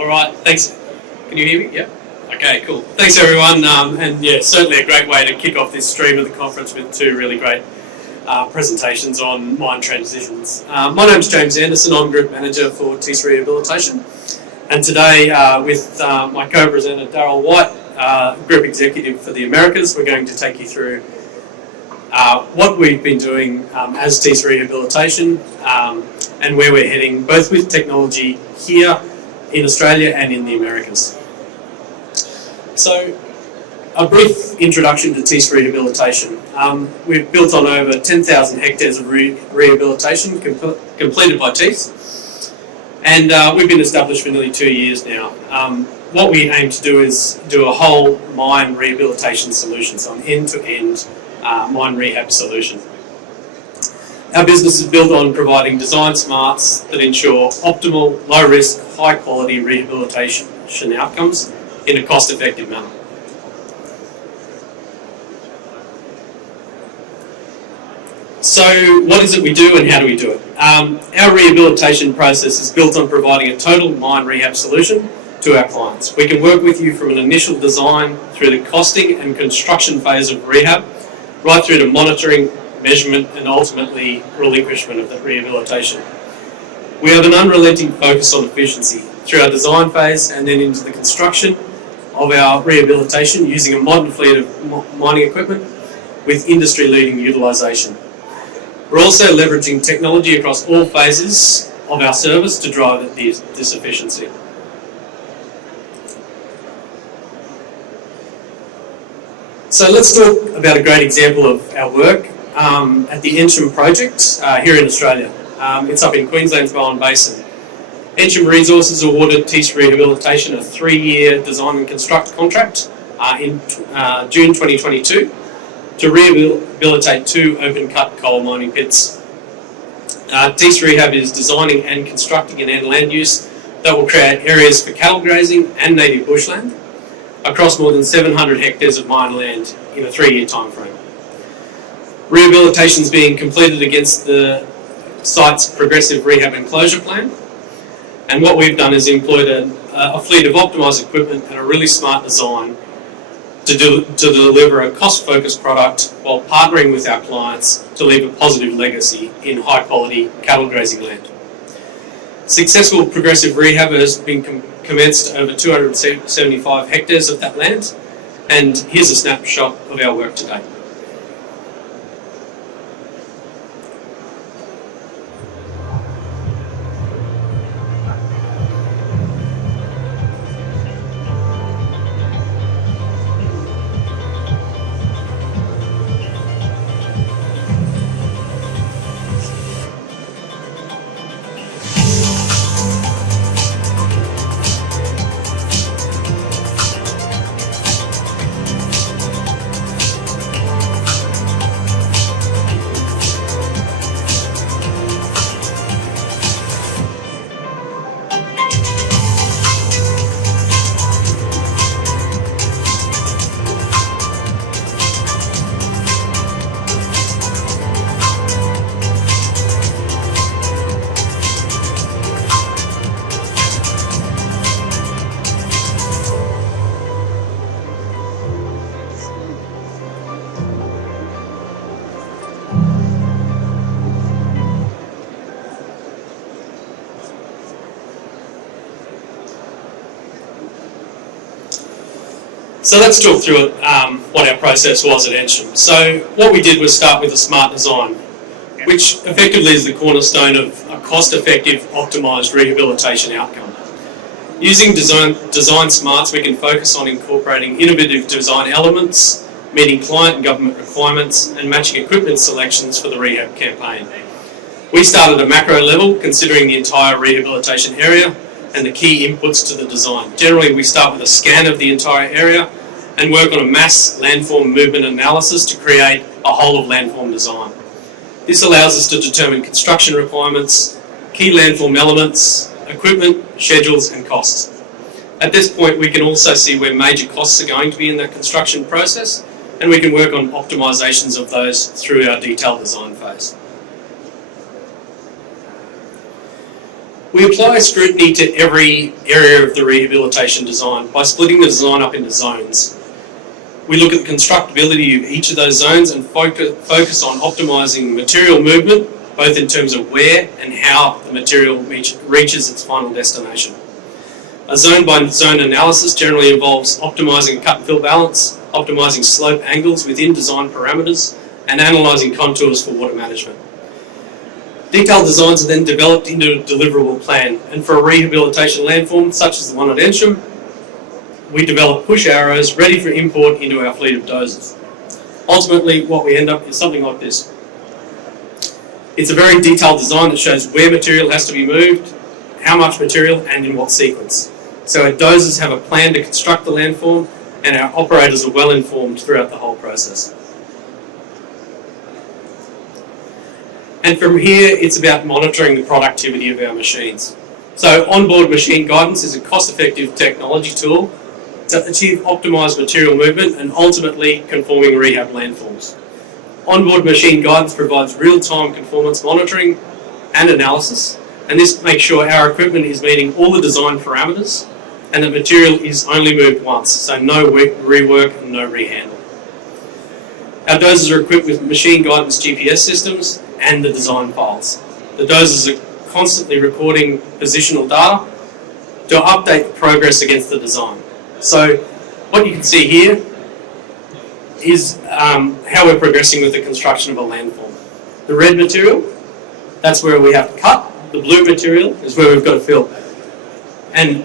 All right, thanks. Can you hear me? Yeah. Okay, cool. Thanks everyone, and yeah, certainly a great way to kick off this stream of the conference with two really great presentations on mine transitions. My name's James Anderson. I'm Group Manager for Thiess Rehabilitation, and today with my co-presenter Darrell White, Group Executive for the Americas, we're going to take you through what we've been doing as Thiess Rehabilitation and where we're heading, both with technology here in Australia and in the Americas. So, a brief introduction to Thiess Rehabilitation. We've built on over 10,000 hectares of rehabilitation completed by Thiess, and we've been established for nearly 2 years now. What we aim to do is do a whole mine rehabilitation solution, so an end-to-end mine rehab solution. Our business is built on providing design smarts that ensure optimal, low-risk, high-quality rehabilitation outcomes in a cost-effective manner. So what is it we do and how do we do it? Our rehabilitation process is built on providing a total mine rehab solution to our clients. We can work with you from an initial design through the costing and construction phase of rehab, right through to monitoring, measurement and ultimately relinquishment of that rehabilitation. We have an unrelenting focus on efficiency through our design phase and then into the construction of our rehabilitation using a modern fleet of mining equipment with industry-leading utilisation. We're also leveraging technology across all phases of our service to drive this efficiency. So let's talk about a great example of our work at the Ensham project here in Australia. It's up in Queensland's Bowen Basin. Ensham Resources awarded Thiess Rehabilitation a 3-year design and construct contract in June 2022 to rehabilitate 2 open-cut coal mining pits. Thiess Rehab is designing and constructing an land use that will create areas for cattle grazing and native bushland across more than 700 hectares of mine land in a 3-year time frame. Rehabilitation is being completed against the site's progressive rehab and closure plan, and what we've done is employed a fleet of optimised equipment and a really smart design to deliver a cost-focused product while partnering with our clients to leave a positive legacy in high-quality cattle grazing land. Successful progressive rehab has been commenced over 275 hectares of that land, and here's a snapshot of our work today. So let's talk through what our process was at Ensham. So what we did was start with a smart design, which effectively is the cornerstone of a cost-effective, optimised rehabilitation outcome. Using design smarts, we can focus on incorporating innovative design elements, meeting client and government requirements, and matching equipment selections for the rehab campaign. We start at a macro level, considering the entire rehabilitation area and the key inputs to the design. Generally, we start with a scan of the entire area and work on a mass landform movement analysis to create a whole of landform design. This allows us to determine construction requirements, key landform elements, equipment, schedules and costs. At this point, we can also see where major costs are going to be in that construction process, and we can work on optimisations of those through our detailed design phase. We apply scrutiny to every area of the rehabilitation design by splitting the design up into zones. We look at the constructability of each of those zones and focus on optimising material movement, both in terms of where and how the material reaches its final destination. A zone-by-zone analysis generally involves optimising cut and fill balance, optimising slope angles within design parameters, and analysing contours for water management. Detailed designs are then developed into a deliverable plan, and for a rehabilitation landform such as the one at Ensham, we develop push arrows ready for import into our fleet of dozers. Ultimately, what we end up is something like this. It's a very detailed design that shows where material has to be moved, how much material, and in what sequence. So our dozers have a plan to construct the landform, and our operators are well informed throughout the whole process. And from here, it's about monitoring the productivity of our machines. So onboard machine guidance is a cost-effective technology tool to achieve optimised material movement and ultimately conforming rehab landforms. Onboard machine guidance provides real-time conformance monitoring and analysis, and this makes sure our equipment is meeting all the design parameters and the material is only moved once, so no rework and no rehandle. Our dozers are equipped with machine guidance GPS systems and the design files. The dozers are constantly recording positional data to update the progress against the design. So what you can see here is how we're progressing with the construction of a landform. The red material, that's where we have to cut. The blue material is where we've got to fill. And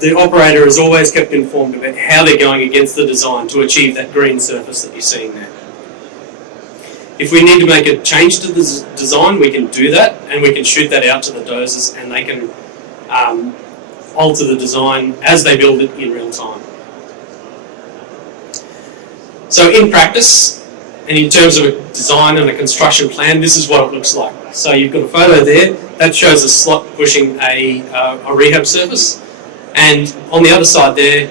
the operator is always kept informed about how they're going against the design to achieve that green surface that you're seeing there. If we need to make a change to the design, we can do that, and we can shoot that out to the dozers, and they can alter the design as they build it in real time. So in practice, and in terms of a design and a construction plan, this is what it looks like. So you've got a photo there that shows a slot pushing a rehab surface, and on the other side there,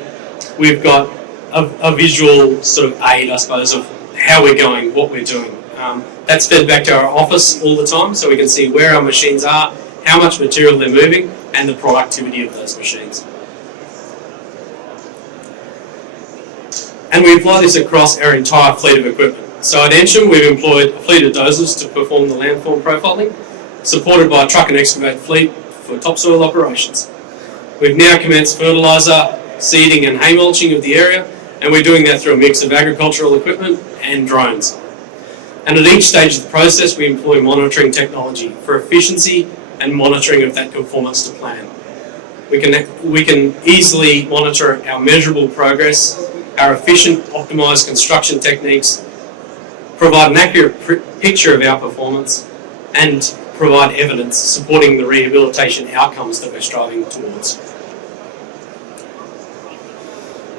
we've got a visual sort of aid, I suppose, of how we're going, what we're doing. That's fed back to our office all the time, so we can see where our machines are, how much material they're moving, and the productivity of those machines. And we apply this across our entire fleet of equipment. So at Ensham, we've employed a fleet of dozers to perform the landform profiling, supported by a truck and excavate fleet for topsoil operations. We've now commenced fertiliser, seeding and hay mulching of the area, and we're doing that through a mix of agricultural equipment and drones. And at each stage of the process, we employ monitoring technology for efficiency and monitoring of that conformance to plan. We can easily monitor our measurable progress, our efficient, optimised construction techniques, provide an accurate picture of our performance, and provide evidence supporting the rehabilitation outcomes that we're striving towards.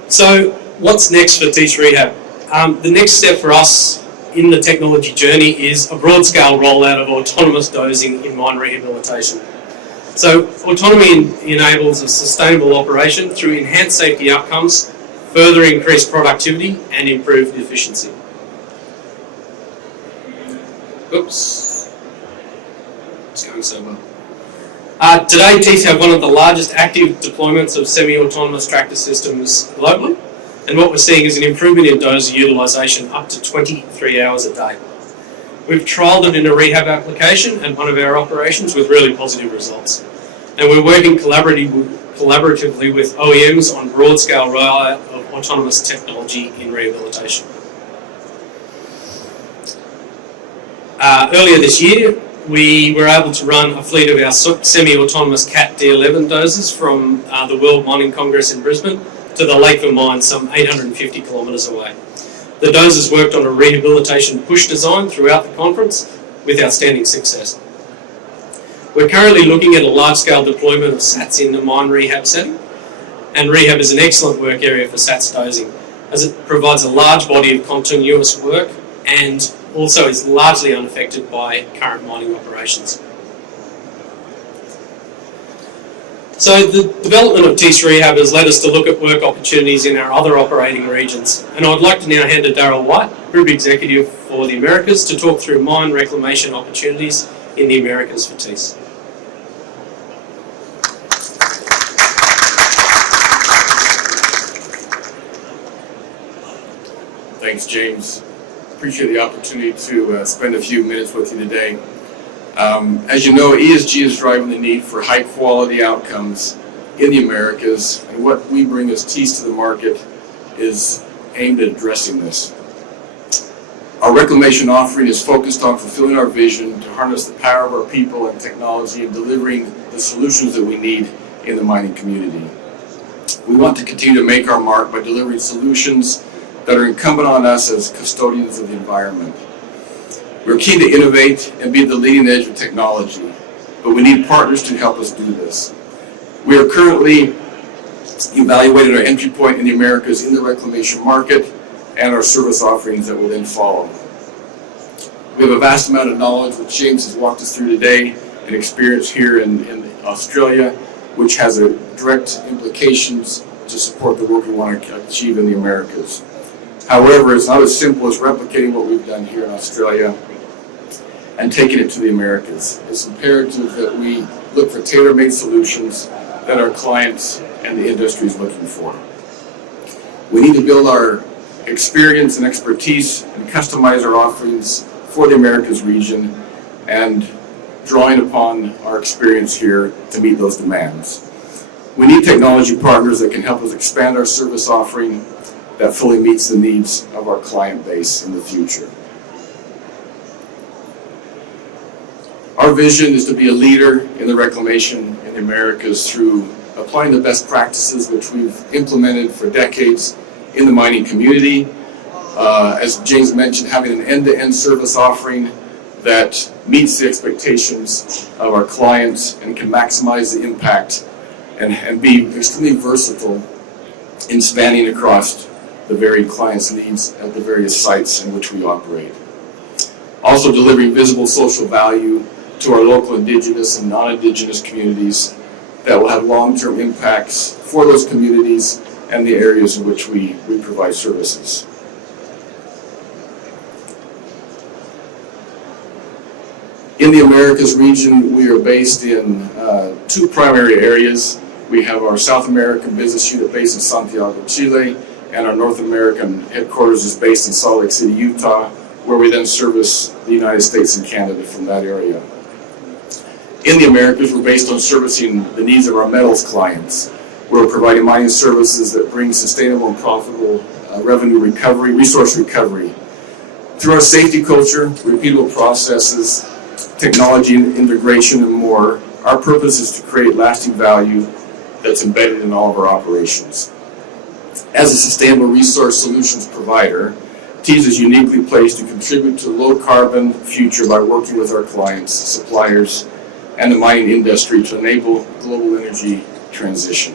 So, what's next for Thiess Rehab? The next step for us in the technology journey is a broad-scale rollout of autonomous dozing in mine rehabilitation. So autonomy enables a sustainable operation through enhanced safety outcomes, further increased productivity and improved efficiency. Oops, it's going so well. Today, Thiess have one of the largest active deployments of semi-autonomous tractor systems globally. And what we're seeing is an improvement in dozer utilisation up to 23 hours a day. We've trialled it in a rehab application at one of our operations with really positive results. And we're working collaboratively with OEMs on broad-scale rollout of autonomous technology in rehabilitation. Earlier this year, we were able to run a fleet of our semi-autonomous CAT D11 dozers from the World Mining Congress in Brisbane to the Lakeville mine some 850 kilometres away. The dozers worked on a rehabilitation push design throughout the conference with outstanding success. We're currently looking at a large-scale deployment of SATs in the mine rehab setting, and rehab is an excellent work area for SATs dozing, as it provides a large body of continuous work and also is largely unaffected by current mining operations. So the development of Thiess Rehab has led us to look at work opportunities in our other operating regions, and I'd like to now hand to Darrell White, Group Executive for the Americas, to talk through mine reclamation opportunities in the Americas for Thiess. Thanks, James. Appreciate the opportunity to spend a few minutes with you today. As you know, ESG is driving the need for high-quality outcomes in the Americas, and what we bring as Thiess to the market is aimed at addressing this. Our reclamation offering is focused on fulfilling our vision to harness the power of our people and technology and delivering the solutions that we need in the mining community. We want to continue to make our mark by delivering solutions that are incumbent on us as custodians of the environment. We're keen to innovate and be at the leading edge of technology, but we need partners to help us do this. We are currently evaluating our entry point in the Americas in the reclamation market and our service offerings that will then follow. We have a vast amount of knowledge, which James has walked us through today, and experience here in Australia, which has a direct implications to support the work we want to achieve in the Americas. However, it's not as simple as replicating what we've done here in Australia and taking it to the Americas. It's imperative that we look for tailor-made solutions that our clients and the industry is looking for. We need to build our experience and expertise and customize our offerings for the Americas region and drawing upon our experience here to meet those demands. We need technology partners that can help us expand our service offering that fully meets the needs of our client base in the future. Our vision is to be a leader in the reclamation in the Americas through applying the best practices which we've implemented for decades in the mining community. As James mentioned, having an end-to-end service offering that meets the expectations of our clients and can maximize the impact and be extremely versatile in spanning across the varied clients' needs at the various sites in which we operate. Also delivering visible social value to our local Indigenous and non-Indigenous communities that will have long-term impacts for those communities and the areas in which we provide services. In the Americas region, we are based in two primary areas. We have our South American business unit based in Santiago, Chile, and our North American headquarters is based in Salt Lake City, Utah, where we then service the United States and Canada from that area. In the Americas, we're based on servicing the needs of our metals clients. We're providing mining services that bring sustainable and profitable revenue recovery, resource recovery. Through our safety culture, repeatable processes, technology integration, and more, our purpose is to create lasting value that's embedded in all of our operations. As a sustainable resource solutions provider, Thiess is uniquely placed to contribute to a low-carbon future by working with our clients, suppliers, and the mining industry to enable global energy transition.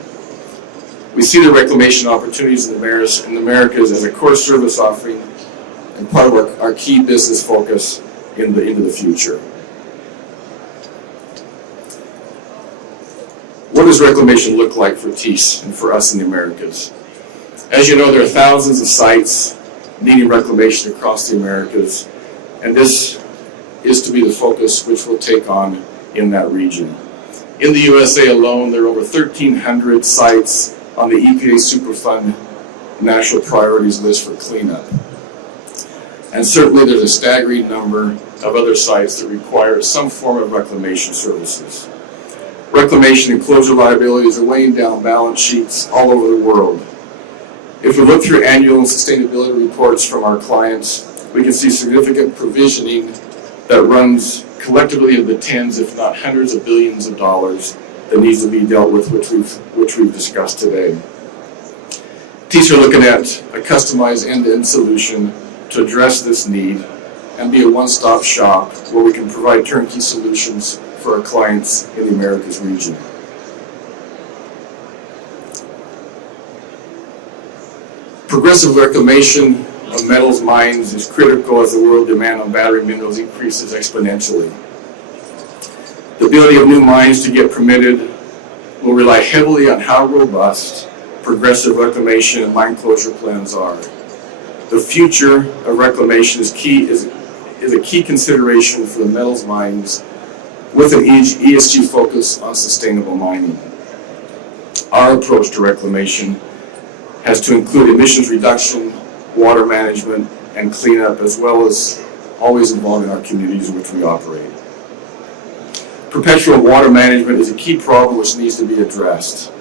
We see the reclamation opportunities in the Americas as a core service offering and part of our key business focus into the future. What does reclamation look like for Thiess and for us in the Americas? As you know, there are thousands of sites needing reclamation across the Americas, and this is to be the focus which we'll take on in that region. In the USA alone, there are over 1,300 sites on the EPA Superfund National Priorities List for cleanup. And certainly there's a staggering number of other sites that require some form of reclamation services. Reclamation and closure liabilities are weighing down balance sheets all over the world. If we look through annual sustainability reports from our clients, we can see significant provisioning that runs collectively in the tens, if not hundreds of billions of dollars that needs to be dealt with, which we've discussed today. Thiess are looking at a customized end-to-end solution to address this need and be a one-stop shop where we can provide turnkey solutions for our clients in the Americas region. Progressive reclamation of metals mines is critical as the world demand on battery minerals increases exponentially. The ability of new mines to get permitted will rely heavily on how robust progressive reclamation and mine closure plans are. The future of reclamation is a key consideration for the metals mines with an ESG focus on sustainable mining. Our approach to reclamation has to include emissions reduction, water management, and cleanup, as well as always involving our communities in which we operate. Perpetual water management is a key problem which needs to be addressed.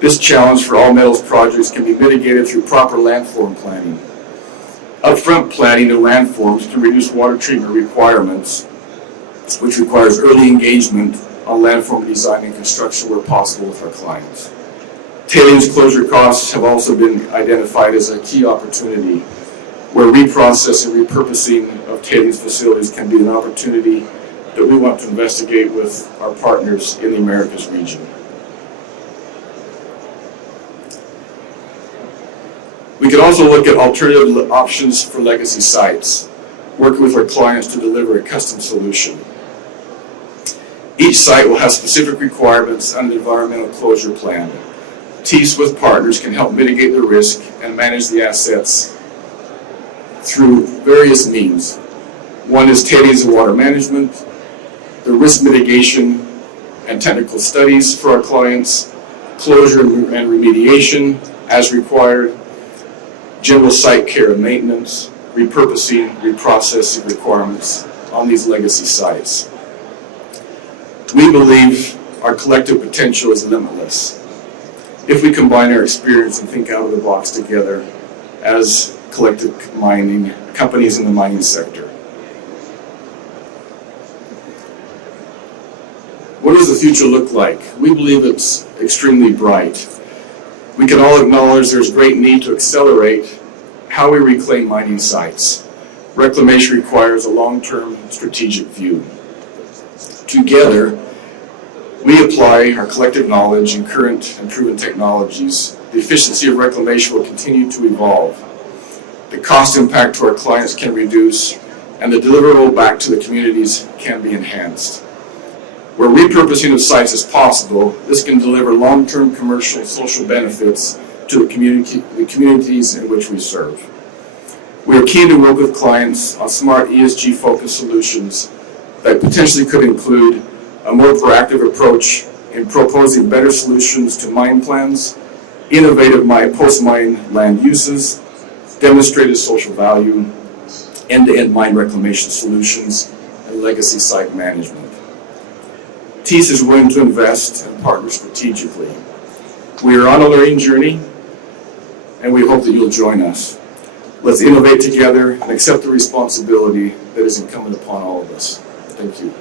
This challenge for all metals projects can be mitigated through proper landform planning. Upfront planning of landforms can reduce water treatment requirements, which requires early engagement on landform design and construction where possible with our clients. Tailings closure costs have also been identified as a key opportunity, where reprocessing and repurposing of tailings facilities can be an opportunity that we want to investigate with our partners in the Americas region. We could also look at alternative options for legacy sites, working with our clients to deliver a custom solution. Each site will have specific requirements under the environmental closure plan. Thiess with partners can help mitigate the risk and manage the assets through various means. One is tailings and water management, the risk mitigation and technical studies for our clients, closure and remediation as required, general site care and maintenance, repurposing, reprocessing requirements on these legacy sites. We believe our collective potential is limitless if we combine our experience and think out of the box together as collective mining companies in the mining sector. What does the future look like? We believe it's extremely bright. We can all acknowledge there's great need to accelerate how we reclaim mining sites. Reclamation requires a long-term strategic view. Together, we apply our collective knowledge and current and proven technologies. The efficiency of reclamation will continue to evolve. The cost impact to our clients can reduce, and the deliverable back to the communities can be enhanced. Where repurposing of sites is possible, this can deliver long-term commercial and social benefits to the communities in which we serve. We are keen to work with clients on smart ESG-focused solutions that potentially could include a more proactive approach in proposing better solutions to mine plans, innovative post-mine land uses, demonstrated social value, end-to-end mine reclamation solutions, and legacy site management. Thiess is willing to invest and partner strategically. We are on a learning journey, and we hope that you'll join us. Let's innovate together and accept the responsibility that is incumbent upon all of us. Thank you.